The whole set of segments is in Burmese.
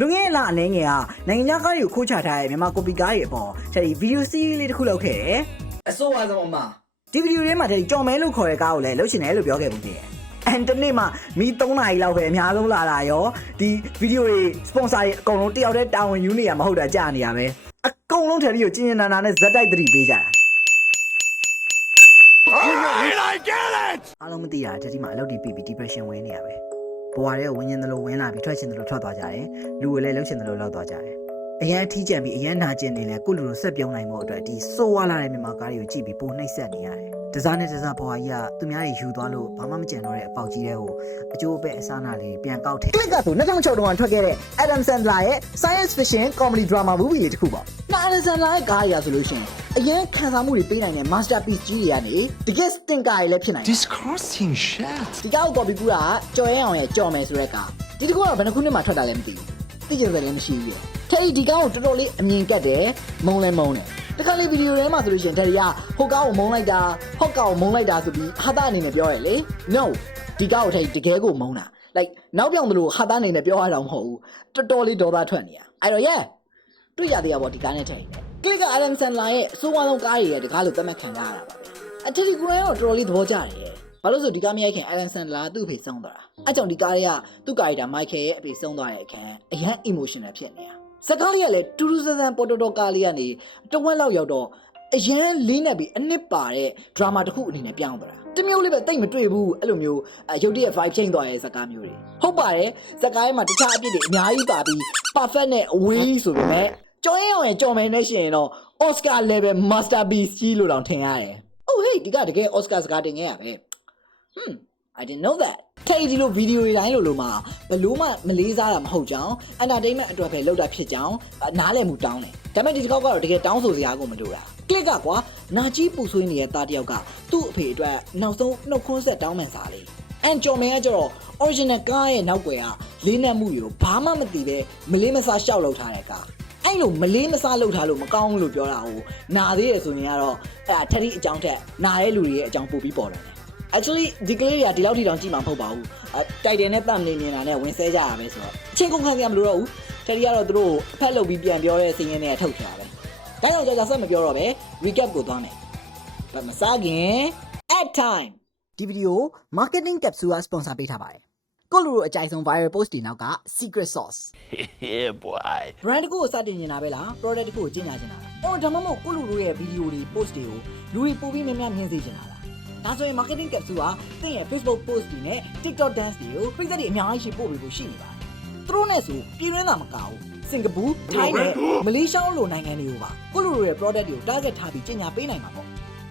လူငယ်လာအနေငယ်ကနိုင်ငံခြားကားတွေကိုခိုးချထားတဲ့မြန်မာကိုပီကားတွေအပေါ်တဲ့ဒီဗီဒီယိုစီးလေးတစ်ခုလုပ်ခဲ့တယ်အဆိုးအဆုံးအမဒီဗီဒီယိုထဲမှာတဲ့ကြော်မဲလို့ခေါ်တဲ့ကားကိုလည်းလုပ်ချင်တယ်လို့ပြောခဲ့ဘူးတည်းအန်တနေ့မှာမီ3နာရီလောက်ပဲအများဆုံးလာတာရောဒီဗီဒီယိုတွေစပွန်ဆာတွေအကုန်လုံးတယောက်တည်းတာဝန်ယူနေရမဟုတ်တာကြားနေရပဲအကုန်လုံးထည့်ပြီးကျင်းကျင်နာနာနဲ့ဇက်တိုက်သတိပေးကြတာအားလုံးမသိတာဒီမှာအလုပ်တွေပြီးပြီး depression ဝင်နေရပဲဘဝထဲကိုဝင်ရင်တယ်လို့ဝင်လာပြီးထွက်ချင်တယ်လို့ထွက်သွားကြတယ်လူကိုလည်းလှုပ်ချင်တယ်လို့လှုပ်သွားကြတယ်အရန်ထီးကြံပြီးအရန်နာကျင်နေလဲကိုလူလိုဆက်ပြုံးနိုင်ဖို့အတွက်ဒီဆိုးဝါးလာတဲ့မြန်မာကားတွေကိုကြည့်ပြီးပုံနှိပ်စက်နေရတယ်တစားနဲ့တစားဘဝကြီးကသူများတွေယူသွားလို့ဘာမှမကြံတော့တဲ့အပေါက်ကြီးတွေကိုအကျိုးအပဲ့အစားနာလေးပြန်ကောက်တယ် click ကဆို2006တုန်းကထွက်ခဲ့တဲ့ Adam Sandler ရဲ့ science fiction comedy drama movie တွေတခုပေါ့။Adam Sandler ရဲ့ကားရဆိုလို့ရှိရင်အရင်ခံစားမှုတွေပေးနိုင်တဲ့ masterpiece ကြီးတွေကနေတကယ် stinker တွေလည်းဖြစ်နိုင်တယ် Disgusting shit ဒီကားကို copy ကူတာကြော်ရဲအောင်ရဲ့ကြော်မယ်ဆိုတဲ့ကားဒီတကူကဘယ်နှခုနှစ်မှထွက်တာလဲမသိဘူးသိကြတယ်လည်းမရှိဘူးရဲ့ထဲဒီကားကိုတော်တော်လေးအမြင်ကတ်တယ်မုံလဲမုံတယ်တခါလေးဗီဒီယိုထဲမှာဆိုလို့ရှိရင်တယ်ရီကဟိုကားကိုမုံလိုက်တာဟော့ကားကိုမုံလိုက်တာဆိုပြီးဟာတာအနေနဲ့ပြောရဲလေ no ဒီကားကိုထဲတကယ်ကိုမုံတာ like နောက်ပြောင်တယ်လို့ဟာတာအနေနဲ့ပြောရတာမဟုတ်ဘူးတော်တော်လေးဒေါသထွက်နေရအဲ့တော့ yeah တွေ့ရသေးရပေါ့ဒီကားနဲ့ထဲclick က Adam Sandler ရဲ့အဆိုးဝါးဆုံးကားတွေရဲ့တကားလို့သတ်မှတ်ခံရတာပါပဲအထက်ဒီကူရဲတော့တော်တော်လေးသဘောကျတယ်ဘာလို့ဆိုဒီကားမရိုက်ခင် Adam Sandler သူ့အဖေဆုံးသွားတာအဲ့ကြောင့်ဒီကားတွေကသူ့ကာရီတာ Michael ရဲ့အဖေဆုံးသွားတဲ့အခါအရန် emotional ဖြစ်နေတာစကားလေးကလည်းတူတူဆန်းဆန်းပေါ်တော်ကားလေးကနေတဝက်လောက်ရောက်တော့အရန်လေးနဲ့ပြီးအနစ်ပါတဲ့ drama တစ်ခုအနေနဲ့ပြောင်းသွားတာတမျိုးလေးပဲတိတ်မတွေ့ဘူးအဲ့လိုမျိုးရုပ်တရက် vibe ချိန်သွားတဲ့စကားမျိုးတွေဟုတ်ပါတယ်စကားထဲမှာတခြားအပြစ်တွေအများကြီးပါပြီး perfect နဲ့ away ဆိုပေမဲ့ကြော်ရင်အောင်ရဲ့ကြော်မယ်နဲ့ရှင်တော့ Oscar level masterpiece ကြီးလို့တောင်ထင်ရတယ်။ Oh hey ဒီကတကယ် Oscar စကားတင်ခဲ့ရပဲI didn't know that ထဲဒီလိုဗီဒီယိုတွေတိုင်းလို့မှဘလို့မှမလေးစားတာမဟုတ်ကြောင်း entertainment အတွက်ပဲလုပ်တာဖြစ်ကြောင်းနားလည်မှုတောင်းတယ်ဒါပေမဲ့ဒီတစ်ခေါက်ကတော့တကယ်တောင်းဆိုစရာကိုမလိုတာ click ကကွာနာကြီးပူဆွေးနေတဲ့သားတယောက်ကသူ့အဖေအတွက်နောက်ဆုံးနှုတ်ခွန်းဆက်တောင်းပန်စာလေးအန်ကျော်မဲကကျတော့ original ကားရဲ့နောက်ွယ်ကလေးနက်မှုတွေကိုဘာမှမသိပဲမလေးမစားရှောက်လောက်ထားတဲ့ကားအဲ့လိုမလေးမစားလောက်ထားလို့မကောင်းဘူးလို့ပြောတာဟိုနာသေးတယ်ဆိုရင်ကတော့အဲ့ဒါထက်ဒီအကြောင်းထက်နာတဲ့လူတွေရဲ့အကြောင်းပို့ပြီးပေါ်တယ်actually ဒီကလေးတွေကဒီလောက်ထိတောင်ကြည့်မှာမဟုတ်ပါဘူးတိုက်တယ်နဲ့ပတ်နေနေတာနဲ့ဝင်ဆဲကြရပဲဆိုတော့အချင်းကုန်ခံရမလို့တော့ဘူးတယ်ဒီကတော့သူတို့အဖက်လုပ်ပြီးပြန်ပြောတဲ့စီးရင်နဲ့ထုတ်ထားပဲဒါကြောင့်ကြာဆက်မပြောတော့ပဲ recap ကိုသွားမယ်ဘာမစားခင် at time ဒီဗီဒီယို marketing capsule က sponsor ပေးထားပါတယ်ကိုလူတို့အကြိုက်ဆုံး viral post တွေနောက်က secret sauce yeah boy brand ကိုစတင်နေတာပဲလား product ကိုကျင့်ကြချင်တာလားဒါမှမဟုတ်ကိုလူတို့ရဲ့ဗီဒီယိုတွေ post တွေကိုလူတွေပို့ပြီးများများမြင်စေချင်တာလားဒါဆိုရင် marketing capsule ကသင်ရဲ့ Facebook post တွေနဲ့ TikTok dance တွေကိုပြည်သက်တွေအများကြီးရှိပို့ပြီးဖို့ရှိနေပါတယ်သူတို့နဲ့ဆိုပြည်တွင်းသာမကဘူးစင်ကာပူထိုင်းနဲ့မလေးရှားလိုနိုင်ငံတွေကိုပါကိုလူတို့ရဲ့ product တွေကို target ထားပြီးကျင့်ကြပေးနိုင်မှာပေါ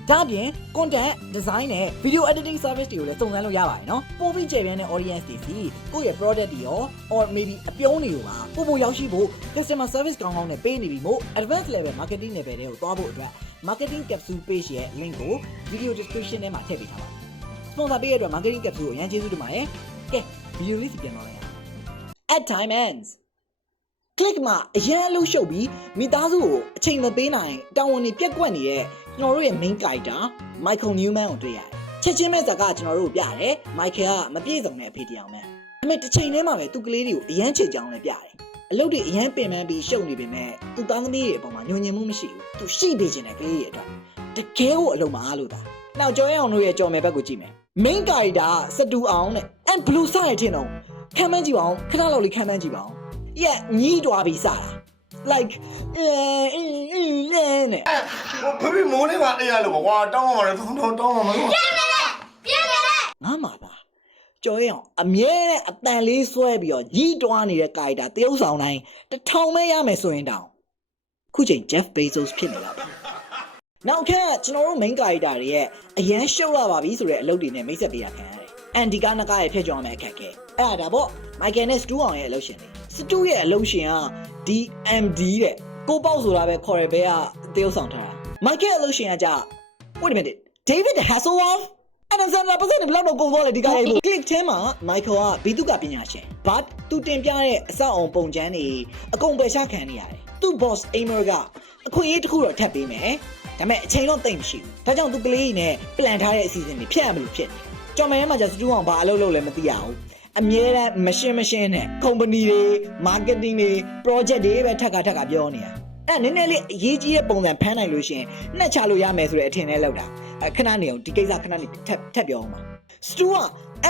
့ဒါပြင် content design နဲ့ video editing service တွေကိုလည်းစုံစမ်းလို့ရပါတယ်နော်ပို့ပြီးကျေပြန်းတဲ့ audience တွေစီကိုယ့်ရဲ့ product တွေရော or maybe အပြုံးတွေကိုပါပို့ရောက်ရှိဖို့ customer service ကောင်းကောင်းနဲ့ပေးနေပြီမို့ advanced level marketing level တွေကိုသွားဖို့အတွက် marketing capsule page ရဲ့ link ကို video description ထဲမှာထည့်ပေးထားပါတယ် sponsor ပေးရတဲ့အတွက် marketing capsule ကိုအရင်ကျေးဇူးတင်ပါတယ်ကဲ video လေးစီပြန်တော့လိုက်အောင် at time ends click မှာအရင်အလုပ်ရှုပ်ပြီးမိသားစုကိုအချိန်မပေးနိုင်တာဝန်တွေပြက်ကွက်နေတဲ့ကျွန်တော်တို့ရဲ့ main character Michael Newman ကိုတွေ့ရတယ်ချက်ချင်းပဲဇာကကျွန်တော်တို့ပြတယ် Michael ကမပြည့်စုံတဲ့အဖေတရားပဲဒါပေမဲ့တစ်ချိန်တည်းမှာပဲသူကလေးတွေကိုအရန်ချစ်ကြောင်းလည်းပြတယ်အလုပ်တွေအရန်ပင်ပန်းပြီးရှုပ်နေပေမဲ့သူသားသမီးတွေအပေါ်မှာညှို့ညင်မှုမရှိဘူးသူရှိပေးခြင်းတဲ့ကလေးတွေအတွက်တကယ်ကိုအလုံးမအားလို့တာနောက်ကျော်ရအောင်တို့ရဲ့ကြော်မယ်ဘက်ကိုကြည့်မယ် main character စတူအောင်နဲ့ and blue စရတဲ့ထင်တော့ခံမှန်းကြည့်ပါအောင်ခဏလောက်လေးခံမှန်းကြည့်ပါအောင်yeah ညီးတွားပြီးစတာ like နဲ့ဖေမိုးလေးကအေးရလို့ကွာတောင်းပါမယ်တောင်းပါမယ်ပြန်လေငါမှာပါကြော်ရအောင်အမြဲအတန်လေးဆွဲပြီးတော့ညီးတွားနေတဲ့ကာရီတာတရုပ်ဆောင်တိုင်း1000ပဲရမယ်ဆိုရင်တောင်ခုချိန် Jeff Bezos ဖြစ်နေတာပါနောက်ခက်ကျွန်တော်တို့ main character တွေရဲ့အရန်ရှုပ်လာပါပြီဆိုတဲ့အလုပ်တွေနဲ့မိတ်ဆက်ပေးရခံရတယ်အန်ဒီကာနကာရဲ့ဖျက်ကြော်မယ်အခက်ခဲအဲ့ဒါပေါ့ Michael နဲ့ Stu အောင်ရဲ့အလုပ်ရှင်တွေ Stu ရဲ့အလုပ်ရှင်က DMD တဲ့ကိုပေါ့ဆိုတာပဲခေါ်ရပဲကတရုပ်ဆောင်ထားတာ Michael အလုပ်ရှင်ကကြ wait a minute David Hasselhoff Adam Sandler ပတ်စံဘလောက်တော့ကုန်သွားလေဒီကားလေး click ထဲမှာ Michael ကဘီသူကပညာရှင် but သူတင်ပြတဲ့အဆောက်အုံပုံချမ်းတွေအကုန်ပယ်ချခံနေရတယ်သူ့ boss Amer ကအခွင့်အရေးတစ်ခုတော့ထပ်ပေးမယ်ဒါပေမဲ့အချိန်တော့တိတ်မရှိဘူးဒါကြောင့်သူကလေးနဲ့ plan ထားတဲ့အစီအစဉ်တွေဖျက်ရမလို့ဖြစ်နေကြော်မယ်ထဲမှာကျစတူးအောင်ဘာအလုပ်လုပ်လဲမသိရဘူး အမြဲတမ်းမရှင်းနဲ့ company တွေ marketing တွေ project တွေပဲထပ်ခါပြောနေတာအဲ့နည်းနည်းလေးအရေးကြီးတဲ့ပုံစံဖမ်းနိုင်လို့ရှင်နှက်ချလို့ရမယ်ဆိုတဲ့အထင်နဲ့လောက်တာခဏနေအောင်ဒီကိစ္စခဏနေထပ်ပြောအောင်ပါစတူက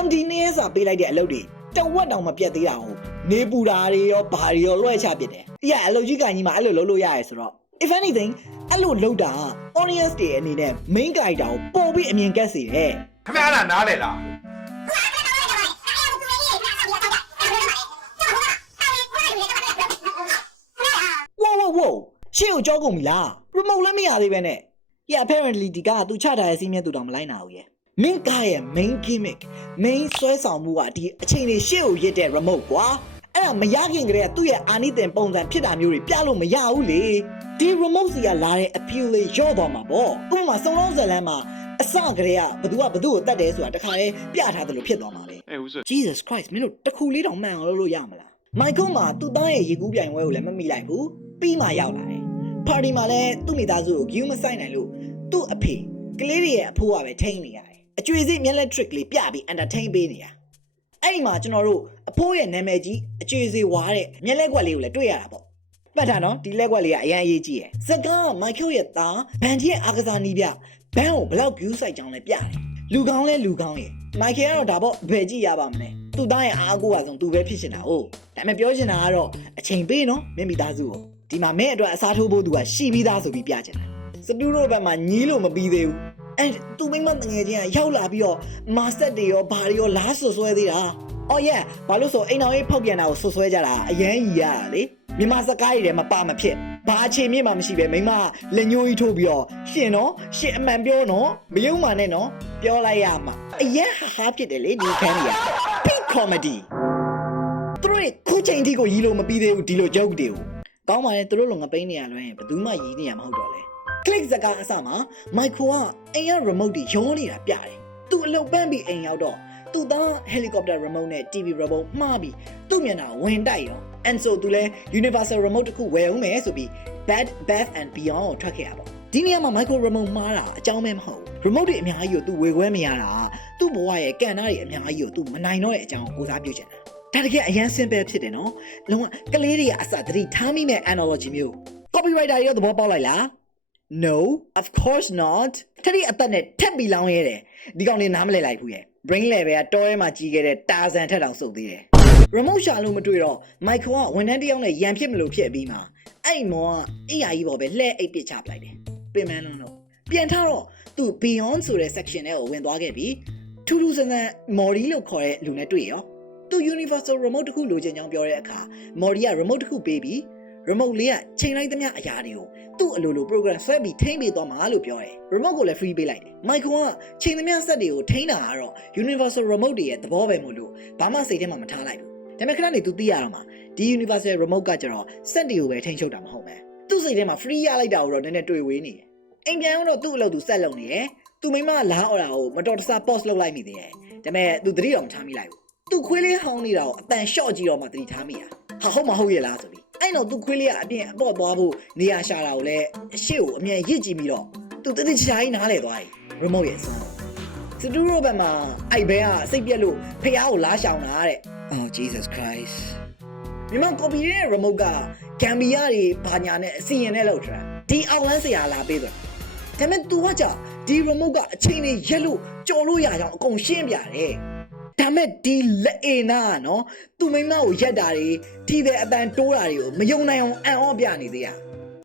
MD နဲ့စာပေးလိုက်တဲ့အလုပ်တွေတဝက်တောင်မပြတ်သေးတာဟုတ်နေပူတာတွေရောဘာတွေရောလွှဲချပစ်တယ်။အလုပ်ကြီးကကြီးမှာအဲ့လိုလုပ်လို့ရရဲဆိုတော့ if anything အဲ့လိုလုပ်တာ audience တွေအနေနဲ့ main character ကိုပို့ပြီးအမြင်ကက်စေတယ်။ခင်ဗျားလားနားလေလား။ Whoa ရှေ့ကိုကြောကုန်ပြီလား remote လည်းမရသေးပဲနဲ့ Yeah apparently ဒီကသူချထားတဲ့စီးမြဲသူတောင်မလိုက်နိုင်ဘူးရဲ့မင်းကရဲ့ main gimmick main ဆွဲဆောင်မှုကဒီအချိန်လေးရှေ့ကိုရစ်တဲ့ remote ကွာအဲ့ဒါမရခင်ကတည်းကသူ့ရဲ့အာနိသင်ပုံစံဖြစ်တာမျိုးတွေပြလို့မရဘူးလေဒီ remote စီကလာတဲ့ appeal လေးရော့သွားမှာပေါ့ဥပမာစုံလုံးဇလန်းမှာအစကတည်းကဘသူ့ကိုတတ်တယ်ဆိုတာတခါလေပြထားတယ်လို့ဖြစ်သွားမှာလေ Jesus Christ မင်းတို့တခုလေးတောင်မှန်အောင်လုပ်လို့ရမလား Michael မှာသူ့သားရဲ့ရေကူးပြိုင်ပွဲကိုလည်းမမိလိုက်ဘူးပြီးမှရောက်လာတယ် party မှာလည်းသူ့မိသားစုကို view မဆိုင်နိုင်လို့သူ့အဖေကလေးတွေရဲ့အဖိုးကပဲထိန်းနေရတယ်အကျွေစိမျက်လက် trick လေးပြပြီး entertain ပေးနေတာအဲ့ဒီမှာကျွန်တော်တို့အဖိုးရဲ့နာမည်ကြီးအကျွေစိဝါတဲ့မျက်လက်ကွက်လေးကိုလည်းတွေ့ရတာပေါ့မှတ်ထားနော်ဒီလက်ကွက်လေးကအရင်အရေးကြီးရယ်စကား Michael ရဲ့သားဘန်ကြီးရဲ့အားကစားနည်းပြဘန်ကိုဘလောက် view ဆိုင်ကြောင်းလဲပြတယ်လူကောင်းလဲလူကောင်းရဲ့ Michael ကတော့ဒါပေါ့ဘယ်ကြည့်ရပါမလဲသူ့သားရဲ့အားကိုးအဆုံးသူပဲဖြစ်ရှင်တာဟုတ်ဒါပေမဲ့ပြောချင်တာကတော့အချိန်ပေးနော်မင်းမိသားစုကိုဒီမှာမင်းအတွက်အစားထိုးဖို့သူကရှိပြီးသားဆိုပြီးပြချင်တာစတူရိုဘက်မှာညီးလို့မပြီးသေးဘူးအဲ့သူမိမတငယ်ချင်းကရောက်လာပြီးတော့မာစက်တွေရောဘာတွေရောလားဆွဲသေးတာအော်ရဲ့ဘာလို့ဆိုအိမ်တော်ရေးဖောက်ပြန်တာကိုဆွဲကြတာအရန်ကြီးရတာလေမြန်မာစကားတွေထဲမှာပါမဖြစ်ဘာအခြေမြင့်မှမရှိပဲမိမလက်ညှိုးကြီးထိုးပြီးတော့ရှင်နော်ရှင်အမှန်ပြောနော်မယုံမှနဲ့နော်ပြောလိုက်ရမှာအရန်ဟာဖြစ်တယ်လေဒီခန်းကြီး peak comedy သူတို့ခုချိန်ထိကိုရီးလို့မပြီးသေးဘူးဒီလို joke တွေကိုကောင်းပါလေသူတို့လုံငပိန်းနေရလွန်းရင်ဘယ်သူမှရီးနေရမဟုတ်တော့လေ click စကားအစမှာ Michael ကအိမ်ရ remote တွေရောနေတာပြတယ်သူအလုပ်ပန်းပြီးအိမ်ရောက်တော့သူသား helicopter remote နဲ့ TV remote မှားပြီးသူ့မျက်နှာဝင်တိုက်ရော and so သူလဲ universal remote တခုဝယ်အောင်မယ်ဆိုပြီး Bed Bath and Beyond ကိုထွက်ခဲ့တာပေါ့ဒီနေရာမှာ Michael remote မှားတာအကြောင်းပဲမဟုတ်ဘူး remote တွေအများကြီးကိုသူဝယ်ခွဲမရတာသူ့ဘဝရဲ့ကန်နာတွေအများကြီးကိုသူမနိုင်တော့တဲ့အကြောင်းကိုစားပြုချင်တာဒါတကယ်အရန် simple ဖြစ်တယ်နော်လုံးဝကလေးတွေကအစသတိထားမိမဲ့ analogy မျိုး copywriter တွေရောသဘောပေါက်လိုက်လား No of course not တတိအသက်နဲ့ထက်ပြီးလောင်းရဲတယ်ဒီကောင်လေးနားမလည်လိုက်ဘူးရဲ့ brain level ကတောထဲမှာကြီးခဲ့တဲ့တာဇန်ထက်တောင်စုပ်သေးတယ် remote ရှာလို့မတွေ့တော့ Michael ကဝန်ထမ်းတစ်ယောက်နဲ့ရန်ဖြစ်မလို့ဖြစ်ပြီးမှအဲ့မောင်ကအိယာကြီးပေါ်ပဲလှဲအိတ်ပစ်ချပလိုက်တယ်ပင်မလုံးတော့ပြန်ထားတော့သူ Beyond ဆိုတဲ့ section ထဲကိုဝင်သွားခဲ့ပြီးထူးထူးဆန်းဆန်း Mori လို့ခေါ်တဲ့လူနဲ့တွေ့ရောသူ universal remote တခုလိုချင်ကြောင်းပြောတဲ့အခါ Mori က remote တခုပေးပြီး remote လေးကချိန်လိုက်သမျှအရာတွေကိုသူ့အလိုလို program ဆွဲပြီးထိန်းပေးသွားမှာလို့ပြောတယ် remote ကိုလည်း free ပေးလိုက်တယ် Michael ကချိန်သမျှစက်တွေကိုထိန်းတာကတော့ universal remote တွေရဲ့သဘောပဲမို့လို့ဘာမှစိတ်ထဲမှာမထားလိုက်ဘူးဒါပေမဲ့ခဏနေသူသိရတော့မှာဒီ universal remote ကကျတော့စက်တွေကိုပဲထိန်းချုပ်တာမဟုတ်ပဲသူ့စိတ်ထဲမှာ free ရလိုက်တာကိုတော့နည်းနည်းတွေ့ဝေးနေတယ်အိမ်ပြန်တော့သူ့အလုပ်သူဆက်လုပ်နေတယ်သူမိမလာအော်တာကိုမတော်တဆ post လုပ်လိုက်မိသေးတယ်ဒါပေမဲ့သူသတိတော်မထားမိလိုက်ဘူးသူခွေးလေးဟောင်းနေတာကိုအတန်လျှော့ကြည့်တော့မှသတိထားမိတာဟာဟုတ်မဟုတ်ရဲ့လားဆိုပြီးအဲ့တော့သူခွေးလေးကအပြင်အပေါ့သွားဖို့နေရာရှာတာကိုလည်းအရှိကိုအမြန်ရစ်ကြည့်ပြီးတော့သူတတိချာကြီးနားလဲသွားပြီ remote ရဲ့အဆုံးစတူရိုဘက်မှာအဲ့ဘဲကစိတ်ပြက်လို့ဖះကိုလားရှောင်တာတဲ့ Oh Jesus Christ မြန်မာ copy ရဲ့ remote ကဂမ်ဘီယာတွေဘာညာနဲ့အစီရင်နဲ့လောက်ထတာဒီအောက်လန်းဆရာလာပေးတယ်ဒါပေမဲ့ तू ကကြောင့်ဒီ remote ကအချိန်နဲ့ရက်လို့ကြော်လို့ရအောင်အကုန်ရှင်းပြတယ်ဒါမဲ့ဒီလက်အေနာနော်သူ့မိမကိုရက်တာတွေထိတဲ့အတန်တိုးတာတွေကိုမယုံနိုင်အောင်အံ့ဩပြနေသေးတာ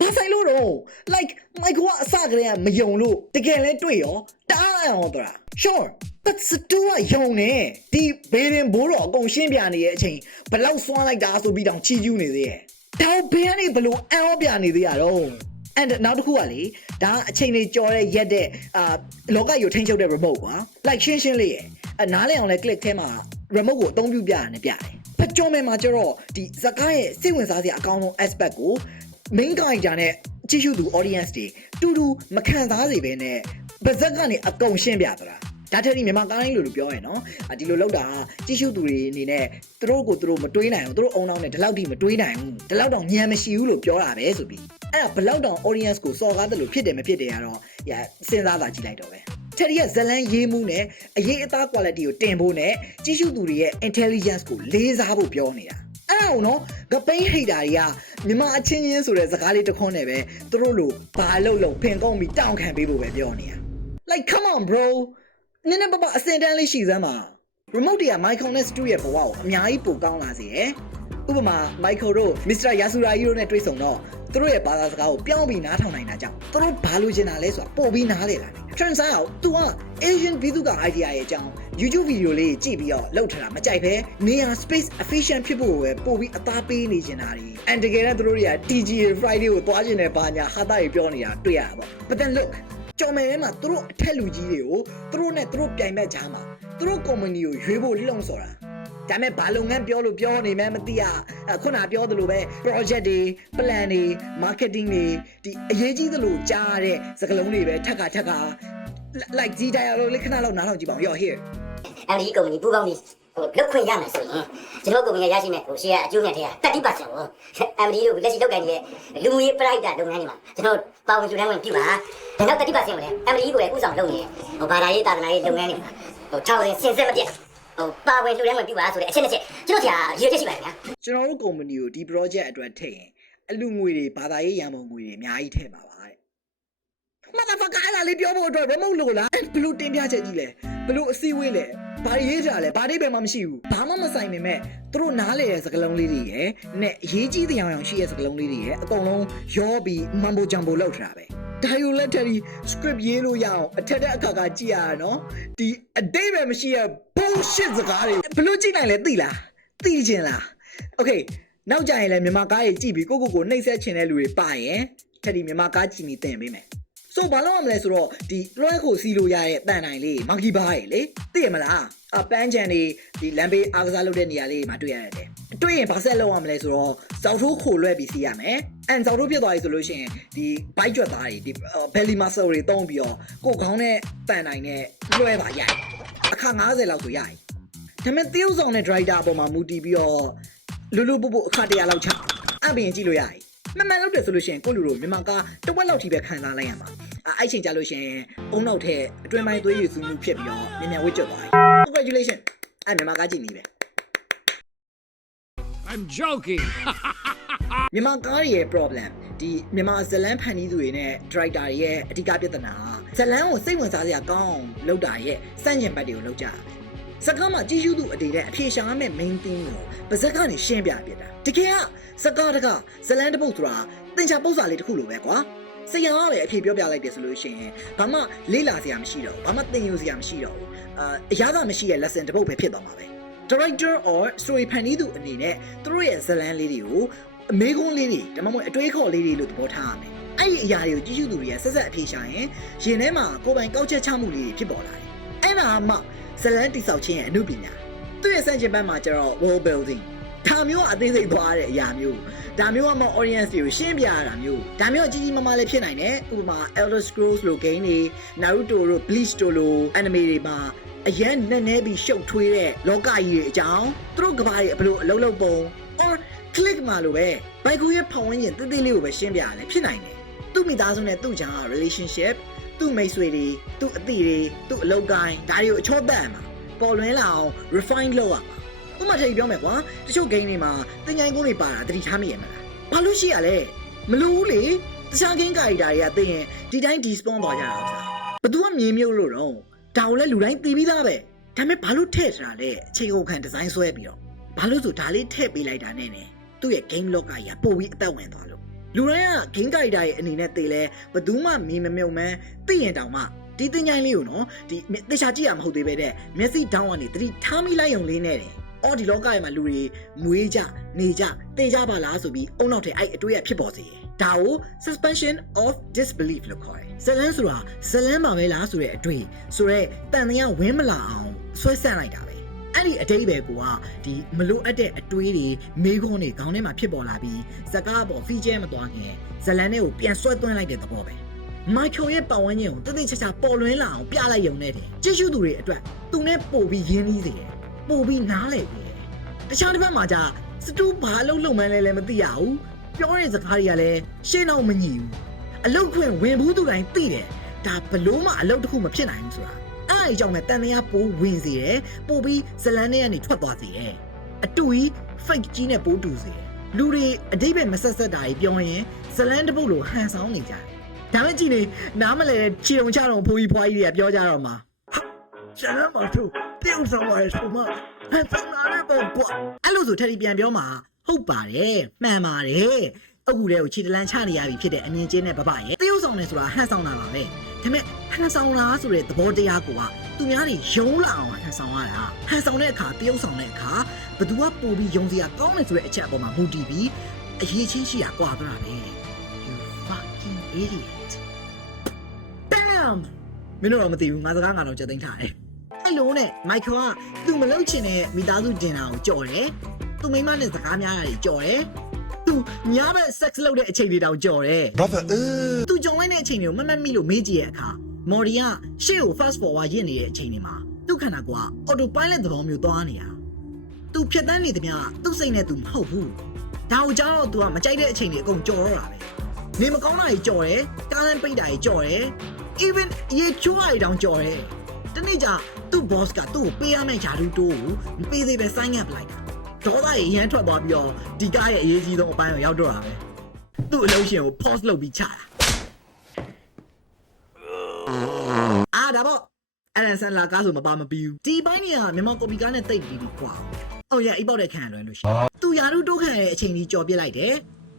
ဘာဆိုင်လို့တော့ like Michael ကအစကတည်းကမယုံလို့တကယ်လဲတွေ့ရောတအားအံ့ဩသွား Sure but စတူကယုံနေဒီဘေးရင်ဘိုးတော်အကုန်ရှင်းပြနေတဲ့အချိန်ဘလောက်စွမ်းလိုက်တာဆိုပြီးတောင်ချီးကျူးနေသေးရဲ့ဒါဘေးကနေဘလို့အံ့ဩပြနေသေးရတော့ and နောက်တစ်ခုကလေဒါအချိန်လေးကြော်တဲ့ရက်တဲ့လောကကြီးကိုထိန်းချုပ်တဲ့ remote ကွာ like ရှင်းရှင်းလေးရဲ့နားလည်အောင်လဲ click ထဲမှာ remote ကိုအသုံးပြုပြရနေပြတယ်ဖတ်ကြောမယ်မှာကျတော့ဒီဇကားရဲ့စိတ်ဝင်စားစရာအကောင်းဆုံး aspect ကို main character နဲ့ကြည့်ရှုသူ audience တွေတူတူမခံစားစေဘဲနဲ့ဗဇက်ကနေအကုန်ရှင်းပြသလားဒါထက်ဒီမြန်မာကားတိုင်းလို့ပြောရယ်နော်ဒီလိုလောက်တာကြည့်ရှုသူတွေအနေနဲ့သူတို့ကိုသူတို့မတွေးနိုင်ဘူးသူတို့အုံနောက်နဲ့ဒီလောက်ထိမတွေးနိုင်ဘူးဒီလောက်တောင်ဉာဏ်မရှိဘူးလို့ပြောတာပဲဆိုပြီးအဲ့ဒါဘလောက်တောင် audience ကိုစော်ကားတယ်လို့ဖြစ်တယ်မဖြစ်တယ်ကတော့စဉ်းစားတာကြည့်လိုက်တော့ပဲထ ထက်ရီကဇလန်ရေးမှုနဲ့အရေးအသား quality ကိုတင်ဖို့နဲ့ကြီးစုသူတွေရဲ့ intelligence ကိုလေးစားဖို့ပြောနေတာအဲ့ဒါကိုနော်ကပိန်းဟိတ်တာတွေကမြန်မာအချင်းချင်းဆိုတဲ့စကားလေးတစ်ခွန်းနဲ့ပဲသူတို့လိုဘာလို့ဖင်ကုန်းပြီးတောင်းခံပေးဖို့ပဲပြောနေတာ like come on bro နည်းနည်းပါအစင်တန်းလေးရှိစမ်းပါ remote တွေက Michael နဲ့ Stu ရဲ့ဘဝကိုအများကြီးပိုကောင်းလာစေတယ်ဥပမာ Michael တို့ Mr. Yasuragi တို့နဲ့တွေ့ဆုံတော့သူတို့ရဲ့ဘာသာစကားကိုပြောင်းပြီးနားထောင်နိုင်တာကြောင့်သူတို့ဘာလို့ချင်တာလဲဆိုတာပို့ပြီးနားလေလာတယ် turns out သူက Asian ဘီသူက idea ရဲ့အကြောင်း YouTube video လေးကြည့်ပြီးတော့လုပ်ထားတာမကြိုက်ပဲနေရာ space efficient ဖြစ်ဖို့ပဲပို့ပြီးအသားပေးနေချင်တာတွေ and တကယ်တော့သူတို့တွေက TGA Friday ကိုသွားချင်တဲ့ဘာညာဟာတာတွေပြောနေတာတွေ့ရတာပေါ့ but then look ကြော်မယ်ထဲမှာသူတို့အထက်လူကြီးတွေကိုသူတို့နဲ့သူတို့ပြိုင်ဘက်ကြားမှာသူတို့ company ကိုရွေးဖို့လှုံ့ဆော်တာဒါပေမဲ့ဘာလုပ်ငန်းပြောလို့ပြောနေမှမသိရခုနပြောသလိုပဲ project တွေ plan တွေ marketing တွေဒီအရေးကြီးသလိုကြားရတဲ့စကားလုံးတွေပဲထက်က like ဒီ dialogue လေးခဏလောက်နားထောင်ကြည့်ပါဦး here MD ကုမ္ပဏီပူးပေါင်းပြီးလုတ်ခွင့်ရမယ်ဆိုရင်ကျွန်တော်ကုမ္ပဏီရရှိမဲ့ရှယ်ယာအကျိုးမြတ်တွေက 30% ကို MD တို့လက်ရှိလုပ်ကိုင်နေတဲ့လူမှုရေးပရိုက်တာလုပ်ငန်းတွေမှာကျွန်တော်ပါဝင်လှူဒါန်းဝင်ပြုပါဒါနောက် 30% ကိုလည်း MD ကိုလည်းဥဆောင်လုပ်နေတဲ့ဘာသာရေးတာသနာရေးလုပ်ငန်းတွေမှာထောက်ရင်စင်စစ်မပြတ်ပါဝင်လှူဒါန်းဝင်ပြုပါဆိုတဲ့အချက်တစ်ချက်ကျွန်တော်ဆရာရည်ရွယ်ချက်ရှိပါတယ်ဗျာကျွန်တော်တို့ company ကိုဒီ project အတွက်ထည့်ရင်အလူငွေတွေဘာသာရေးရန်ပုံငွေတွေအများကြီးထည့်ပါပါတဲ့motherfucker အဲ့ဒါလေးပြောဖို့အတွက် remote လို့လားဘလို့တင်ပြချက်ကြီးလဲဘလို့အစည်းအဝေးလဲဘာရေးထားလဲဘာတိပဲမှမရှိဘူးဘာမှမဆိုင်ပေမဲ့သူတို့နားလေတဲ့စကားလုံးလေးတွေရယ်နဲ့အရေးကြီးတဲ့အောင်ရှိတဲ့စကားလုံးလေးတွေရယ်အကုန်လုံးရောပြီးမန်ဘိုဂျမ်ဘိုလောက်ထားတာပဲဒါယူလက်ထရီ script ရေးလို့ရအောင်အထက်တဲ့အခါကြည့်ရတာနော်ဒီအတိတ်ပဲမရှိရ bullshit စကားတွေဘလို့ကြည့်နိုင်လဲသိလားသိချင်လား okay နောက်ကြရင်လည်းမြန်မာကားကြီးကြည့်ပြီးကိုနှိပ်ဆက်ချင်တဲ့လူတွေပါရင်ထက်ဒီမြန်မာကားကြည့်နေတင်ပေးမယ်ဆိုဘာလို့ရမလဲဆိုတော့ဒီလွှဲခိုစီးလို့ရတဲ့တန်တိုင်လေးမော်ကီဘားလေးသိရမလားအပန်းချန်တွေဒီလမ်းဘေးအားကစားလုပ်တဲ့နေရာလေးမှာတွေ့ရတယ်တွေ့ရင်ဘာဆက်လုပ်ရမလဲဆိုတော့ဇောက်ထိုးခိုလွှဲပြီးစီးရမယ်အန်ဇောက်ထိုးပြတ်သွားပြီဆိုလို့ရှိရင်ဒီဘိုက်ကျွတ်သားတွေဒီ belly muscle တွေတုံးပြီးတော့ကိုခေါင်းနဲ့တန်တိုင်နဲ့လွှဲပါရိုက်အခါ90လောက်ဆိုရိုက်ဒါပေမဲ့တရုတ်ဆောင်တဲ့ driver အပေါ်မှာမူတည်ပြီးတော့လူပုအခါ100လောက်ချအပြင်ကြည့်လို့ရတယ်မမှန်လို့တယ်ဆိုလို့ရှိရင်ကိုလူတို့မြန်မာကတဝက်လောက်ထိပဲခံစားလိုက်ရမှာအဲ့ချိန်ကြလို့ရှိရင်အုံနောက်ထဲအတွင်းပိုင်းသွေးရည်စုမှုဖြစ်ပြီးတော့မြန်ဝစ်ကျွတ်သွားပြီ Congratulation အဲ့မြန်မာကကြည့်နေပဲ I'm joking မြန်မာကားရဲ့ problem ဒီမြန်မာဇလန်ဖန်တီးသူတွေနဲ့ driver တွေရဲ့အဓိကပြဿနာဇလန်ကိုစိတ်ဝင်စားစရာကောင်းလောက်တာရဲ့စန့်ကျင်ဘက်တွေကိုလောက်ကြစကားမှာကြီးစုသူအတေတဲ့အဖြေရှာမဲ့ main theme ကိုပါဇက်ကနေရှင်းပြပြတာတကယ်ကစကားတကဇလန်တပုတ်ဆိုတာသင်္ချာပုတ်စာလေးတစ်ခုလိုပဲကွာဆရာကလည်းအဖြေပြောပြလိုက်တယ်ဆိုလို့ရှိရင်ဘာမှလေးလာစရာမရှိတော့ဘူးဘာမှသင်ယူစရာမရှိတော့ဘူးအရာသာမရှိတဲ့ lesson တစ်ပုတ်ပဲဖြစ်သွားမှာပဲ director or story ဖန်တီးသူအနေနဲ့သူတို့ရဲ့ဇလန်လေးတွေကိုအမေကုန်းလေးတွေဒါမှမဟုတ်အတွေးခေါ်လေးတွေလို့သဘောထားရမယ်အဲ့ဒီအရာတွေကိုကြီးစုသူတွေကဆက်ဆက်အဖြေရှာရင်ရင်ထဲမှာကိုယ်ပိုင်ကောက်ချက်ချမှုလေးတွေဖြစ်ပေါ်လာတယ်အဲ့ဒါမှဇလန်တိဆောက်ခြင်းရဲ့အမှုပညာသူ့ရဲ့စံချိန်ဘက်မှာကျတော့ world building ဒါမျိုးအသေးစိတ်သွားတဲ့အရာမျိုးဒါမျိုးကမှ audience တွေကိုရှင်းပြရတာမျိုးဒါမျိုးကြီးကြီးမားမားလေးဖြစ်နိုင်တယ်ဥပမာ Elder Scrolls လို game တွေ Naruto တို့ Bleach တို့လို anime တွေမှာအရန်နဲ့နေပြီးရှုပ်ထွေးတဲ့လောကကြီးတွေအကြောင်းသူတို့ကဘာတွေဘလို့အလုံးလုံးပုံ or click မှာလိုပဲဘိုက်ကူရဲ့ဖောင်ဝန်းကျင်တိတိလေးကိုပဲရှင်းပြရတယ်ဖြစ်နိုင်တယ်သူ့မိသားစုနဲ့သူ့ကြား relationship သူ့မိတ်ဆွေတွေသူ့အသည့်တွေသူ့အလုပ်ကိုင်းဒါတွေကိုအချောတက်မှာပေါ်လွင်လာအောင် refine လုပ်ရမှာဥပမာချိန်ပြောမယ်ကွာတချို့ game တွေမှာတင်ကြိုင်ကုန်းတွေပါတာတတိထားမိရမလားဘာလို့ရှိရလဲမလို့ဘူးလေတခြား game ကာရီတာတွေကသိရင်ဒီတိုင်း despawn သွားကြတာဥစားဘသူကမြေမြုပ်လို့တော့ဒါကိုလည်းလူတိုင်းသိပြီးသားပဲဒါပေမဲ့ဘာလို့ထည့်ထားလဲအခြေခံခံဒီဇိုင်းဆွဲပြီးတော့ဘာလို့ဆိုဒါလေးထည့်ပေးလိုက်တာနဲ့သူ့ရဲ့ game log ကကြီးပို့ပြီးအသက်ဝင်သွားလို့လူတိုင်းက game ကာရီတာရဲ့အနေနဲ့သိလဲဘသူမှမီမမြုပ်မှန်းသိရင်တောင်မှဒီတင်ကြိုင်လေးကိုနော်ဒီတေချာကြည့်ရမဟုတ်သေးပဲတဲ့မျက်စိတောင်းကနေတတိထားမိလိုက်ုံလေးနဲ့တယ်အော်ဒီလောကရဲ့မှာလူတွေမွေးကြနေကြတေကြပါလားဆိုပြီးအုံနောက်ထဲအဲ့အတွေ့အဖြစ်ပေါ်စေတယ်ဒါကို suspension of disbelief လို့ခေါ်တယ်ဇလန်းဆိုတာဇလန်းပါပဲလားဆိုတဲ့အတွေ့ဆိုတော့တန်တရားဝင်းမလာအောင်ဆွဲဆန့်လိုက်တာပဲအဲ့ဒီအတိတ်ပဲကိုကဒီမလိုအပ်တဲ့အတွေးတွေမေးခွန်းတွေခေါင်းထဲမှာဖြစ်ပေါ်လာပြီးစကားပေါ် feature မသွားခင်ဇလန်းတွေကိုပြန်ဆွဲသွင်းလိုက်တဲ့သဘောပဲမိုက်ခယ်ရဲ့ပတ်ဝန်းကျင်ကိုတိတိကျကျပေါ်လွင်လာအောင်ပြလိုက်ရုံနဲ့တည်းကြည့်ရှုသူတွေအတွက်သူနဲ့ပို့ပြီးရင်းနှီးစေတယ်ပို့ပြီးနားလည်ပြီတခြားတစ်ဖက်မှာじゃစတူးဘာလုံးလုံးမှန်းလဲလည်းမသိရဘူးပြောတဲ့စကားတွေကလည်းရှင်းတော့မညီဘူးအလုတ်ခွင့်ဝင်ဘူးသူတိုင်းသိတယ် ဒါဘလို့မှအလုပ်တစ်ခုမဖြစ်နိုင်ဘူးဆိုတာအဲ့အကြောင်းနဲ့တန်တရားပိုးဝင်စေတယ်ပို့ပြီးဇလန်းထဲကနေထွက်သွားစေတယ်အတူကြီး fake ကြီးနဲ့ပိုးတူစေတယ်လူတွေအတိတ်ပဲမဆက်ဆက်တာကြီးပြောရင်ဇလန်းတစ်ပုတ်လိုဟန်ဆောင်နေကြတယ်ဒါမဲ့ကြည့်နေနားမလဲချီုံချတော့ဖိုးကြီးဖွားကြီးတွေကပြောကြတော့မှာဇလန်းမထူပြုတ်ဆောင်ပါရဲ့ဆိုမှဟန်ဆောင်လာတဲ့ပုံကွာအဲ့လိုဆိုထက်ဒီပြန်ပြောမှာဟုတ်ပါတယ်မှန်ပါတယ်အခုတည်းကိုခြေတလန်းချနေရပြီဖြစ်တဲ့အမြင်ကျင်းတဲ့ဘဘရဲ့တရုပ်ဆောင်နေဆိုတာဟန်ဆောင်တာပါပဲဒါပေမဲ့ဟန်ဆောင်လားဆိုတဲ့သဘောတရားကိုကသူများတွေယုံလာအောင်ဟန်ဆောင်ရတာဟန်ဆောင်တဲ့အခါတရုပ်ဆောင်တဲ့အခါဘသူကပို့ပြီးယုံစရာကောင်းတယ်ဆိုတဲ့အချက်အပေါ်မှာမူတည်ပြီးအရေးချင်းရှိတာကွာသွားတာပဲ You fucking idiot Bam မင်းတို့တော့မသိဘူးငါစကားငါတော့ကြက်သိမ်းထားတယ်အဲ့လိုနဲ့ Michael ကသူမလုပ်ချင်တဲ့မိသားစုတင်တာကိုကြော်တယ်သူမိမနဲ့စကားများတာတွေကြော်တယ်သူညာဘက် sex လုပ်တဲ့အချိန်တွေတောင်ကြော်တယ် brother သူကြော်လိုက်တဲ့အချိန်တွေကိုမမတ်မိလို့မေးကြည့်ရဲ့အခါမော််ဒီကရှေ့ကို fast forward ရင့်နေတဲ့အချိန်တွေမှာသူ့ခန္ဓာကိုယ်က auto pilot သဘောမျိုးသွားနေတာသူဖြတ်တန်းနေသမျှသူ့စိတ်နဲ့သူမဟုတ်ဘူးဒါကိုကြားတော့သူကမကြိုက်တဲ့အချိန်တွေအကုန်ကြော်တော့တာပဲနေမကောင်းတာကြီးကြော်တယ်ကားလမ်းပိတ်တာကြီးကြော်တယ် even ရေချိုးရတောင်ကြော်တယ်တနေ့ကျသူ့ boss ကသူ့ကိုပေးရမယ့်ယာတူတိုးကိုမပေးသေးပဲဆိုင်းငံ့ပလိုက်တာဒေါသရေရမ်းထွက်သွားပြီးတော့ဒီကားရဲ့အရေးကြီးဆုံးအပိုင်းကိုရောက်တော့တာပဲသူ့အလုံးရှင်ကို pause လုပ်ပြီးချတာဒါပေါ့အဲ့ဒါဆန်လာကားဆိုမပါမပြီးဘူးဒီပိုင်းကြီးကမြန်မာကော်ပီကားနဲ့တိတ်ပြီးကွာဟုတ်ရဲ့အိပေါက်တဲ့ခံရလွယ်လို့ရှိရင်သူယာတူတိုးခံရတဲ့အချိန်ကြီးကြော်ပြစ်လိုက်တယ်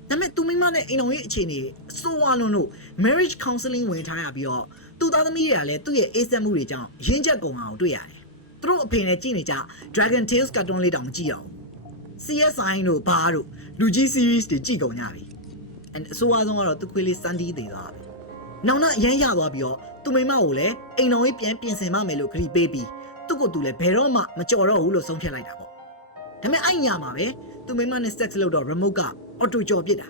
ဒါပေမဲ့သူမိမနဲ့အိမ်တော်ရဲ့အချိန်ကြီးအဆိုးဝါးလွန်းလို့ marriage counseling ဝင်ထားရပြီးတော့သူသားသမီးတွေကလည်းသူ့ရဲ့အေးစက်မှုတွေကြောင့်ရင်းချက်ကုန်အောင်တွေ့ရတယ်သူတို့အဖေနဲ့ကြည့်နေကြ Dragon Tales cartoon လေးတောင်မကြည့်အောင် CSI တို့ဘာတို့လူကြီး series တွေကြည့်ကုန်ကြပြီand အဆိုးဝါးဆုံးကတော့သူခွေးလေး Sandy သေးသွားပြီနောင်နောက်ရမ်းရသွားပြီးတော့သူမိမကိုလည်းအိမ်တော်ကြီးပြန်ပြင်ဆင်မမယ်လို့ခရီးပေးပြီးသူ့ကိုသူလည်းဘယ်တော့မှမကြော်တော့ဘူးလို့ဆုံးဖြတ်လိုက်တာပေါ့ဒါပေမဲ့အဲ့ညမှာပဲသူမိမနဲ့ sex လုပ်တော့ remote က auto ကြော်ပစ်တာ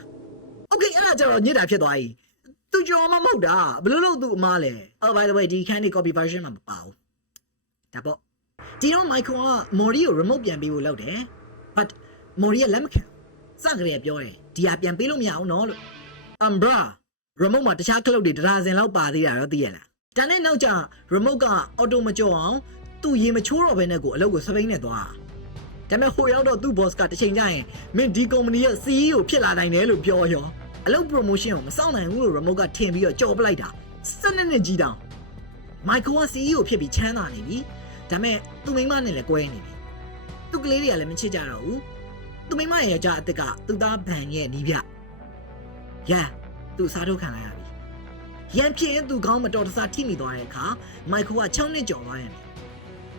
okay အဲ့ဒါကျတော့ညစ်တာဖြစ်သွားပြီသူကြော်မှမဟုတ်တာဘယ်လိုလုပ်သူအမားလဲ oh by the way ဒီခန်းဒီ copy version မှာမပါဘူးဒါပေါ့ဒီတော့ Michael က Mori ကို remote ပြန်ပေးဖို့လုပ်တယ် but Mori ကလက်မခံစကြရပြောတယ်ဒီဟာပြန်ပေးလို့မရအောင်နော်လို့ bra remote မှာတခြား cloud တွေတရာစင်လောက်ပါသေးတာတော့သိရလားဒါနဲ့နောက်ကျ remote က auto မကြော်အောင်သူ့ရေမချိုးတော့ဘဲနဲ့ကိုအလုပ်ကိုစပိန်နဲ့သွားဒါပေမဲ့ဟိုရောက်တော့သူ့ boss ကတစ်ချိန်ကျရင်မင်းဒီ company ရဲ့ CEO ဖြစ်လာနိုင်တယ်လို့ပြောရောအလုပ် promotion ကိုမစောင့်နိုင်ဘူးလို့ remote ကထင်ပြီးတော့ကြော်ပလိုက်တာ12နှစ်ကြီးတောင် Michael က CEO ဖြစ်ပြီးချမ်းသာနေပြီဒါပေမဲ့သူ့မိန်းမနဲ့လည်းကွဲနေပြီသူ့ကလေးတွေကလည်းမချစ်ကြတော့ဘူးသူ့မိန်းမရဲ့အကြအစ်ကသူ့သားဘန်ရဲ့နီးပြသူစားထုတ်ခံလိုက်ရပြီရန်ပြင်းသူကောင်းမတော်တဆထိမိသွားတဲ့အခါ Michael က6နှစ်ကျော်သွားရင်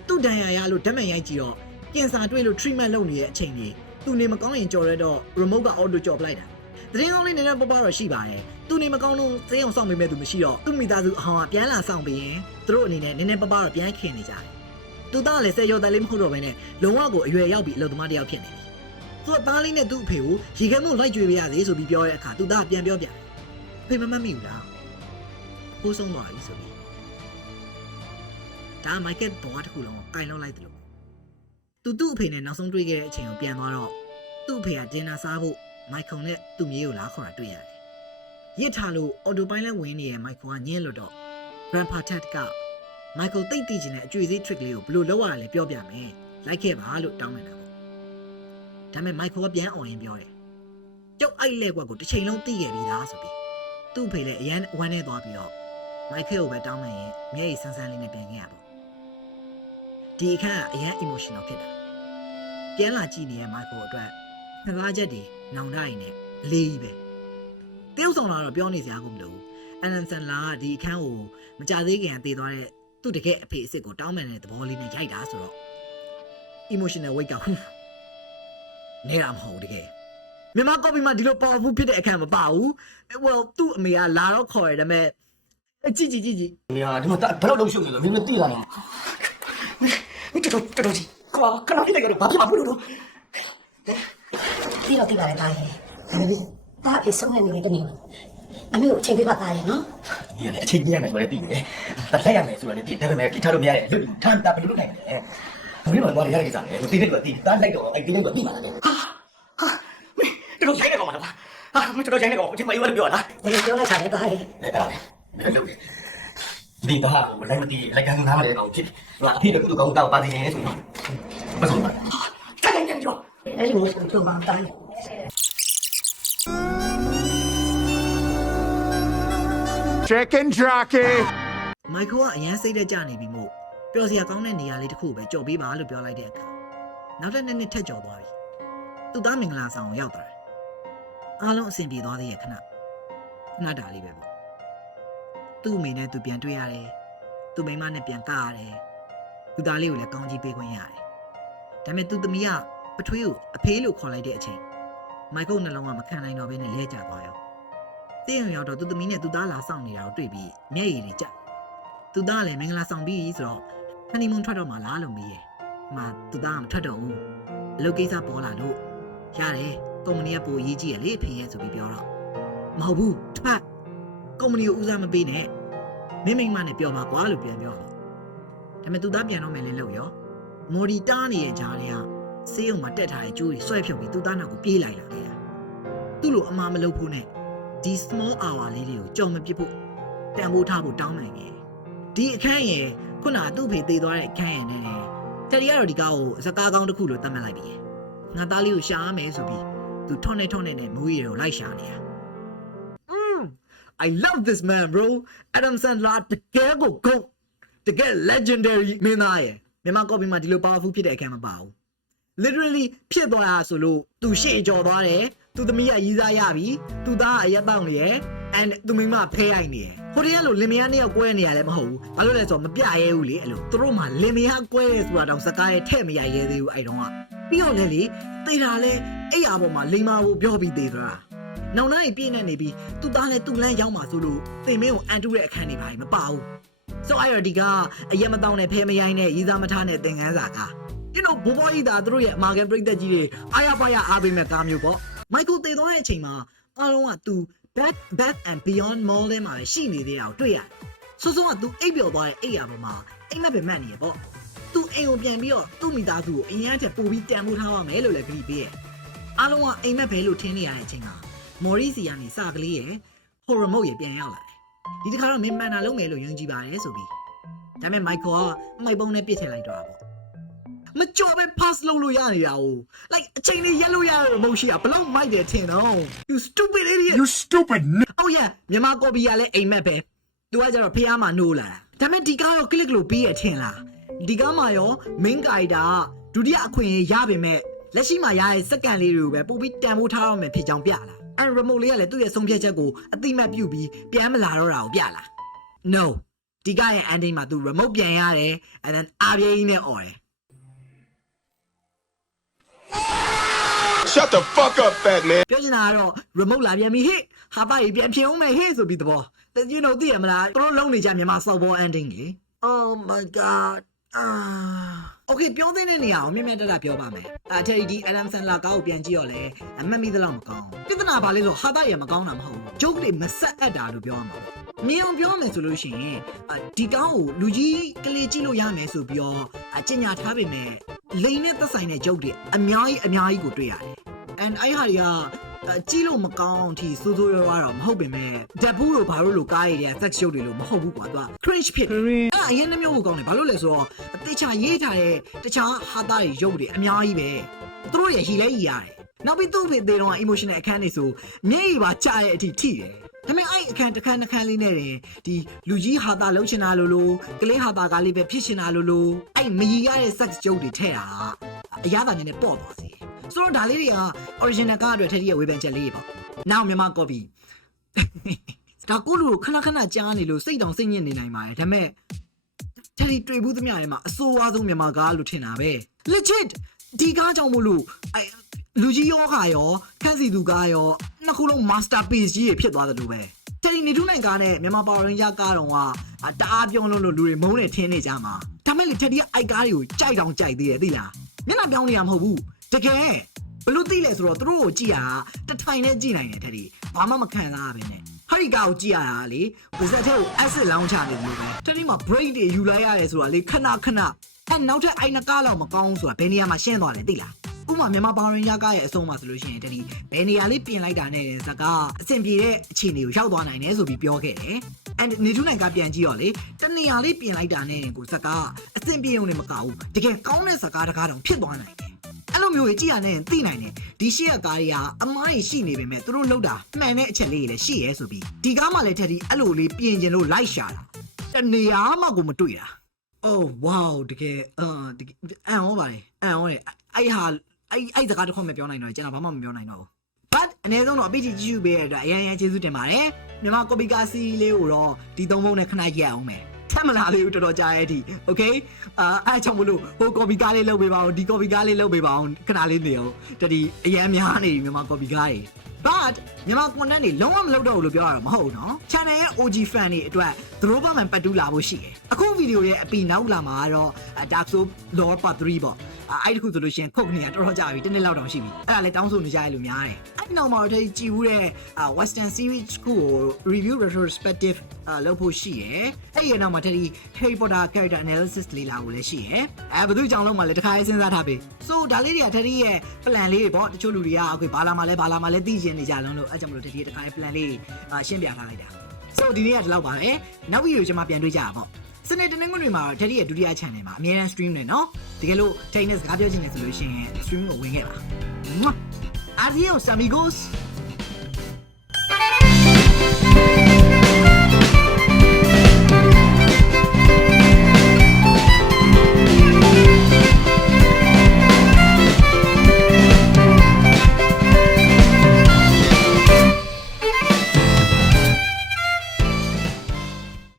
သူ့ဒဏ်ရာရလို့ဓာတ်မှန်ရိုက်ကြည့်တော့ကင်ဆာတွေ့လို့ treatment လုပ်နေတဲ့အချိန်ကြီးသူနေမကောင်းရင်ကြော်ရတော့ remote က auto ကြော်ပလိုက်တာသတင်းကောင်းလေးနည်းနည်းပပတော့ရှိပါတယ်သူနေမကောင်းလို့သေအောင်ဆောင်ပေးမဲ့သူမရှိတော့သူ့မိသားစုအဟောင်းကပြန်လာဆောင်ပေးရင်သူတို့အနေနဲ့နည်းနည်းပပတော့ပြန်ခင်နေကြတယ်သူသားလည်းစေရော်တယ်လေးမဟုတ်တော့ဘဲနဲ့လုံးဝကိုအရွယ်ရောက်ပြီးအလုပ်သမားတစ်ယောက်ဖြစ်နေပြီသူကသားလေးနဲ့သူ့အဖေကိုရေခဲမို့လိုက်ကြွေပေးရသေးဆိုပြီးပြောတဲ့အခါသူသားပြန်ပြောပြန်ဖေမမတ်မိဘူးလားကိုဆုံးသွားပြီဆိုပြီးဒါမိုက်ကက်ဘောတစ်ခုလုံးကိုကင်လောက်လိုက်တယ်လို့သူ့အဖေနဲ့နောက်ဆုံးတွေ့ခဲ့တဲ့အချိန်ကိုပြန်သွားတော့သူ့အဖေကဒင်နာစားဖို့မိုက်ကွန်နဲ့သူ့မြေးကိုလာခေါ်တာတွေ့ရတယ်ရစ်ထားလို့အော်တိုပိုင်းလဲဝင်နေတဲ့မိုက်ကွန်ကညင်းလို့တော့ Grandpa Ted ကမိုက်ကယ်တိတ်တိကျင်တဲ့အကျွေးသေး trick လေးကိုဘယ်လိုလုပ်ရတာလဲပြောပြမယ်လိုက်ခဲ့ပါလို့တောင်းနေတာပေါ့ဒါပေမဲ့မိုက်ကယ်ကပြန်အောင်ရင်ပြောတယ်ကျုပ်အိုက်လက်ကွက်ကိုတစ်ချိန်လုံးသိခဲ့ပြီးသားဆိုပြီးသူ့ဖေလည်းအရန်ဝမ်းနေသွားပြီးတော့မိုက်ကယ်ကိုပဲတောင်းမှရင်မျက်ရည်ဆန်းဆန်းလေးနဲ့ပြန်ခဲ့ရပေါ့ဒီအခါကအရန် emotional ဖြစ်တာပြန်လာကြည့်နေတဲ့မိုက်ကယ်အတွက်နှကားချက်တွေနောင်တရည်နဲ့အလေးကြီးပဲတယောက်ဆောင်လာတော့ပြောနေစရာကိုမလိုဘူးအန်နန်ဆန်လာကဒီအခန်းကိုမကြသေးခင်တည်သွားတဲ့သူ့တကယ်အဖေအစ်စ်ကိုတောင်းပန်တဲ့သဘောလေးနဲ့ရိုက်တာဆိုတော့ emotional weight ကနေတာမဟုတ်တကယ်မြန်မာကော်ပီမှာဒီလို powerful ဖြစ်တဲ့အခန်းမပါဘူး well သူ့အမေကလာတော့ခေါ်ရတယ်ဒါပေမဲ့ကြည့်နေဟာဒီမှာဘယ်တော့လုံးရှုပ်နေလို့မင်းမသိလာနေမင်းတော်ကြီးကွာခဏလေးကတော့ဘာဖြစ်မှာဘူးလို့ဒီတော့ဒီပါလေသားရဲ့ဒါအဆုံးနဲ့နေတဲ့နေ့အမေကိုအချိန်ပေးပါသားရဲ့နော်ဒီလည်းအချိန်ကြီးရမယ်ဆိုလည်းသိတယ်လက်ရမယ်ဆိုလည်းသိတယ်ဒါပေမဲ့ထားလို့မရတဲ့လူထမ်းတာဘယ်လိုလုပ်နိုင်လဲဘယ်လိုလုပ်ရတဲ့ကိစ္စလဲသိတယ်ကသိတားလိုက်တော့အဲ့ဒီလိုသိမှာလားတော်ဆိုင်နေကောင်ပါလားမတော်ဆိုင်နေကောင်အချိန်မရွေးလို့ပြောတာဘယ်လိုပြောလိုက်တာလဲသားရဲ့အဲ့ဒါပဲမလုပ်ဘူး ဒီတော့လိုက်မတီးလိုက်ကန်ငါမလဲတော့ဖြစ်ငါအဖေကသူ့ကောင်းတောက်ပါသေးတယ်ဆိုတော့မဆုံးပါတိုင်းတယ်ကြောအဲ့ဒီမျိုးသူ့မှာတိုင်း Chicken jockey. မိုက်ခိုကအရန်စိတ်သက်ကြနေပြီမို့ပျော်စရာကောင်းတဲ့နေရာလေးတစ်ခုပဲကြော်ပေးပါလို့ပြောလိုက်တဲ့အခါနောက်တစ်နှစ်ထက်ကြော်သွားပြီသူ့သားမင်္ဂလာဆောင်ရောက်သွားတယ်အားလုံးအဆင်ပြေသွားသေးရဲ့ခဏတာလေးပဲပေါ့သူ့အမေနဲ့သူပြန်တွေ့ရတယ်သူ့မိန်းမနဲ့ပြန်ကရတယ်သူ့သားလေးကိုလည်းကောင်းကြီးပေးခွင့်ရတယ်ဒါပေမဲ့သူ့သမီးကပထွေးကိုအဖေးလို့ခေါ်လိုက်တဲ့အချိန်မိုက်ခိုနှလုံးကမခံနိုင်တော့ဘဲနဲ့လဲကျသွားရောတင်းရုံရောက်တော့သူ့သမီးနဲ့သူ့သားလာဆောင်နေတာကိုတွေ့ပြီးမျက်ရည်တွေကျသူ့သားလည်းမင်္ဂလာဆောင်ပြီးဆိုတော့ဟန်နီမွန်းထွက်တော့မှလားလို့မေးရဲ့။မှသူ့သားကမထွက်တော့ဘူး။အလုပ်ကိစ္စပေါ်လာလို့ရတယ်ကုမ္ပဏီကပိုအရေးကြီးရလေဖေရဲ့ဆိုပြီးပြောတော့မဟုတ်ဘူးတစ်ဖက်ကုမ္ပဏီကိုဦးစားမပေးနဲ့မင်းမနဲ့ပြောပါကွာလို့ပြန်ပြောတော့ဒါပေမဲ့သူ့သားပြန်တော့မယ်လဲလို့ရောမော်ဒီတားနေတဲ့ကြားတွေကဆေးရုံမှာတက်ထားတဲ့ကျိုးတွေဆွဲဖြုတ်ပြီးသူ့သားနောက်ကိုပြေးလိုက်လာတယ်။သူ့လိုအမှားမလုပ်ဖို့နဲ့ဒီ small hour လေးတွေကိုကြော်မပစ်ဖို့တန်ဖိုးထားဖို့တောင်းနိုင်တယ်ဒီအခန်းရဲ့ခုနကသူ့ဖေသေးသွားတဲ့အခန်းရဲ့နဲ့တယ်ရီကတော့ဒီကားကိုစကားကောင်းတစ်ခုလို့သတ်မှတ်လိုက်ပြီငါသားလေးကိုရှာရမယ်ဆိုပြီးသူထောနဲ့နဲ့မူကြီးတွေကိုလိုက်ရှာနေတာI love this man bro Adam Sandler တကယ်ကို GOAT တကယ် legendary မင်းသားရဲ့မြန်မာကော်ပီမှာဒီလို powerful ဖြစ်တဲ့အခန်းမပါဘူး literally ဖြစ်သွားတာဆိုလို့သူရှေ့ကျော်သွားတယ်သူသမီးကရီးစားရပြီသူသားကအရက်တောက်နေရယ် and သူမိမဖဲရိုက်နေရယ်ဟိုတည်းကလို့လင်မယားနှစ်ယောက်ကွဲနေရလဲမဟုတ်ဘူးဘာလို့လဲဆိုတော့မပြရဲဘူးလေအဲ့လိုသူတို့မှလင်မယားကွဲရဲဆိုတာတော့စကားရဲ့ထဲ့မရရဲသေးဘူးအဲ့တော့ကပြီးတော့လေသေတာလဲအဲ့အပေါ်မှာလိမ္မာကိုပြောပြီးသေသလားနောင်နိုင်ပြည့်နေနေပြီးသူသားလဲသူ့လန်းရောက်မှာဆိုလို့သေမင်းကိုအန်တူတဲ့အခန်းတွေပါမပါဘူးဆိုအဲ့တော့ဒီကအရက်မတောင်းနဲ့ဖဲမရိုင်းနဲ့ရီးစားမထားနဲ့သင်ခန်းစာကဘိုးဘွားကြီးသားတို့ရဲ့အမာကန်ပြိတ္တကြီးတွေအားရပါရအားပေးမဲ့ကားမျိုးပေါ့မိုက်ကယ်သေသွားတဲ့အချိန်မှာအားလုံးကသူ Bath and Beyond Mall ထဲမှာရှိနေသေးတာကိုတွေ့ရတယ်။ဆိုကသူအိပ်ပျော်သွားတဲ့အိပ်ရာပေါ်မှာအိမ်မက်ပဲမှတ်နေရပေါ့။သူအိမ်ကိုပြန်ပြီးတော့သူ့မိသားစုကိုအရင်ကပို့ပြီးတန်ဖိုးထားရမယ်လို့လည်းကြေပေးရဲ့။အားလုံးကအိမ်မက်ပဲလို့ထင်နေရတဲ့အချိန်မှာမော်ရီစီကနေစာကလေးရဲ့ဟိုရမိုတ်ရဲ့ပြန်ရောက်လာတယ်။ဒီတစ်ခါတော့မင်းမန်နာလုံးမယ်လို့ယုံကြည်ပါတယ်ဆိုပြီးဒါပေမဲ့မိုက်ကယ်ကမိုက်ပုံးနဲ့ပြစ်ထည့်လိုက်တော့တာပေါ့။မကြော်ပဲ pass လုပ်လို့ရနေတာ哦 like အချိန်လေးရက်လို့ရတော့မဟုတ်ရှိတာဘလို့မိုက်တယ်ထင်တော့ you stupid idiot You stupid. oh yeah မြန်မာကော်ပီကလည်းအိမ်မက်ပဲသူကကျတော့ဖះမှာနိုးလာတာဒါပေမဲ့ဒီကားတော့ click လို့ပြီးရထင်လားဒီကားမှာရော main character ဒုတိယအခွင့်အရေးရပေမဲ့လက်ရှိမှာရတဲ့စက္ကန့်လေးတွေကိုပဲပို့ပြီးတန်ဖိုးထားရမယ်ဖြစ်ကြောင်းပြလာand remote လေးကလည်းသူ့ရဲ့ဆုံးဖြတ်ချက်ကိုအတိမတ်ပြုပြီးပြန်မလာတော့တာကိုပြလာ no ဒီကားရဲ့ ending မှာသူ remote ပြန်ရတယ် and then အားပြေးကြီးနဲ့អော်တယ်Shut the fuck up, fat man. ပြောချင်တာကတော့ remote လာပြန်ပြီဟေ့ဟာပါကြီးပြန်ဖြစ်အောင်မယ်ဟေ့ဆိုပြီးသဘော you know သိရမလားတို့လုံးနေကြမြန်မာစောက်ဘော ending လေ oh my god okay ပြောတဲ့နေရာကိုမြင်မြင်တက်ပြောပါမယ်အဲ့ဒီ Adam Sandler ကားကိုပြန်ကြည့်ရောလေအမှတ်မိသလောက်မကောင်းပြဿနာပါလေဆိုဟာတာရမကောင်းတာမဟုတ်ဘူး joke တွေမဆက်အပ်တာလို့ပြောရမှာပေါ့မြင်အောင်ပြောမယ်ဆိုလို့ရှိရင်ဒီကားကိုလူကြီးကလေးကြည့်လို့ရမယ်ဆိုပြီးတော့အကျဉ်းညာထားပေမဲ့လိန်နဲ့သက်ဆိုင်တဲ့ joke တွေအများကြီးကိုတွေ့ရတယ် and အဲ့ဟာတွေကကြည့်လို့မကောင်းထီစိုးစိုးရွားတော့မဟုတ်ပေမဲ့ဓာတ်ဘူးတို့ဘာလို့လို့ကားရည်တဲ့ sex joke တွေလို့မဟုတ်ဘူးကွာသူက cringe ဖြစ်တယ်အဲ့အရင်နှမျိုးကိုကောင်းတယ်ဘာလို့လဲဆိုတော့အသေးချာရေးထားတဲ့တခြားဟာသားတွေရုပ်တွေအများကြီးပဲသူတို့ရဲ့ရည်လဲရည်ရတယ်နောက်ပြီးသူ့ဖေသေးတော့ emotional အခန်းတွေဆိုမျက်ရည်ပါကျရဲ့အထိထိတယ်ဒါပေမဲ့အဲ့အခန်းတစ်ခန်းတစ်ခန်းလေးနဲ့ဒီလူကြီးဟာသားလှုပ်ချင်တာလို့ကလေးဟာသားကလေးပဲဖြစ်ချင်တာလို့အဲ့မရည်ရတဲ့ sex joke တွေထည့်တာအရသာနည်းနဲ့ပေါ့သွားစေဆိုတော့ဒါလေးတွေက original ကားအတွက်ထည့်ရဝေဖန်ချက်လေးပေါ့နောက်မြန်မာ copy ဒါကိုလူခဏကြားနေလို့စိတ်တောင်စိတ်ညစ်နေနိုင်ပါတယ်ဒါပေမဲ့ထည့်တွေ့ဘူးသမျှထဲမှာအဆိုးဝါးဆုံးမြန်မာကားလို့ထင်တာပဲ legit ဒီကားကြောင့်မို့လို့လူကြီးရောခါရောခန့်စီသူကားရောနှစ်ခုလုံး masterpiece ကြီးတွေဖြစ်သွားတယ်လို့ပဲထည့်နေထုနိုင်ကားနဲ့မြန်မာ Power Ranger ကားတော့ကတအားပြုံးလို့လူတွေမုန်းနေထင်းနေကြမှာဒါမဲ့လေထည့်ဒီအိုက်ကားတွေကိုကြိုက်တောင်ကြိုက်သေးတယ်သိလားမျက်နှာပြောင်းနေတာမဟုတ်ဘူးတကယ်ဘလို့သိလဲဆိုတော့သူတို့ကိုကြည့်ရတာတထိုင်နဲ့ကြည့်နိုင်တယ်တဲ့ဒီဘာမှမခံစားရဘဲနဲ့ဟာဒီကာကိုကြည့်ရတာလေပါဇက်ထဲကို acid လောင်းချနေတယ်လို့ပဲတတိမှာ break တွေယူလိုက်ရတယ်ဆိုတာလေခဏအဲ့နောက်ထပ်အိုင်နကားလောက်မကောင်းဆိုတာဘယ်နေရာမှာရှင်းသွားလဲသိလားဥပမာမြန်မာပေါင်ရင်ရကားရဲ့အဆုံးမှာဆိုလို့ရှိရင်တတိဘယ်နေရာလေးပြင်လိုက်တာနဲ့စကားအဆင်ပြေတဲ့အခြေအနေကိုရောက်သွားနိုင်တယ်ဆိုပြီးပြောခဲ့တယ် and နေထူးနိုင်ကပြန်ကြည့်ရောလေတနေရာလေးပြင်လိုက်တာနဲ့ကိုဇက်ကအဆင်ပြေုံနဲ့မကဘူးတကယ်ကောင်းတဲ့ဇက်ကားတကားတောင်ဖြစ်သွားနိုင်တယ်အဲ့လိုမျိုးကြီးကြည့်ရတဲ့သိနိုင်တယ်ဒီရှေ့ကကားတွေကအမားကြီးရှိနေပေမဲ့သူတို့လောက်တာမှန်တဲ့အချက်လေးတွေလည်းရှိရဲဆိုပြီးဒီကားမှလည်းထက်ဒီအဲ့လိုလေးပြင်ကျင်လို့လိုက်ရှာတာတနေရာမှကိုမတွေ့တာ oh wow တကယ်တကယ်အံ့ဩပါတယ်အဲ့စကားတစ်ခုမှပြောနိုင်တော့ကျွန်တော်ဘာမှမပြောနိုင်တော့ဘူး but အနေဆုံးတော့အပိတ်ကြီးကြည့်ပေးရတဲ့အတွက်အရင်ကျေးဇူးတင်ပါတယ်မြန်မာ copy ကားစီးလေးကိုတော့ဒီသုံးပုံနဲ့ခဏကြည့်အောင်မယ်ထက်မလာလေးကိုတော်တော်ကြာရဲ့အထိ okay အဲ့ကြောင့်မလို့ဟို copy ကားလေးလုပ်ပေးပါဦးဒီ copy ကားလေးလုပ်ပေးပါဦးခဏလေးနေအောင်တတိအရင်များနေပြီမြန်မာ copy ကားတွေ but မြန်မာ content တွေလုံးဝမလုပ်တော့ဘူးလို့ပြောရတော့မဟုတ်ဘူးเนาะ channel ရဲ့ OG fan တွေအတွက်သူတို့ဘာမှပတ်တူးလာဖို့ရှိတယ်အခုဗီဒီယိုရဲ့အပီနောက်လာမှာကတော့ Dark Souls Lord Part 3ပေါ့အဲ့ဒီခုဆိုလို့ရှိရင်ခုတ်နေရတော်တော်ကြာပြီတစ်နှစ်လောက်တောင်ရှိပြီအဲ့ဒါလည်းတောင်းဆိုနေကြရလို့များတယ်အဲ့ဒီနောက်မှာတော့ကြည်ဦးတဲ့ Western series ကို review retrospective လုပ်ဖို့ရှိရယ်အဲ့ဒီနောက်မှာတည်း Harry Potter character analysis လေးလာဖို့လည်းရှိရယ်ဘယ်သူကြောင့်လုံးမှာလဲတခါရေးစဉ်းစားထားပြီ so ဒါလေးတွေကတည်းရဲ့ plan လေးတွေပေါ့တချို့လူတွေကအခုဘာလာမှလဲသိချင်နေကြလုံးလို့အဲ့ကြောင့်မလို့တည်းတခါရေး plan လေးရှင်းပြထားလိုက်တာ so ဒီနေ့ကဒီလောက်ပါပဲနောက်ဗီဒီယိုကျွန်မပြန်တွေ့ကြရပါပေါ့စနေတနင်္ဂနွေမှာတော့ Teddy ရဲ့ဒုတိယ channel မှာအမြဲတမ်း stream နေเนาะတကယ်လို့ Teddy နဲ့စကားပြောချင်တယ်ဆိုလို့ရှိရင် stream ကိုဝင်ခဲ့ပါ Adios amigos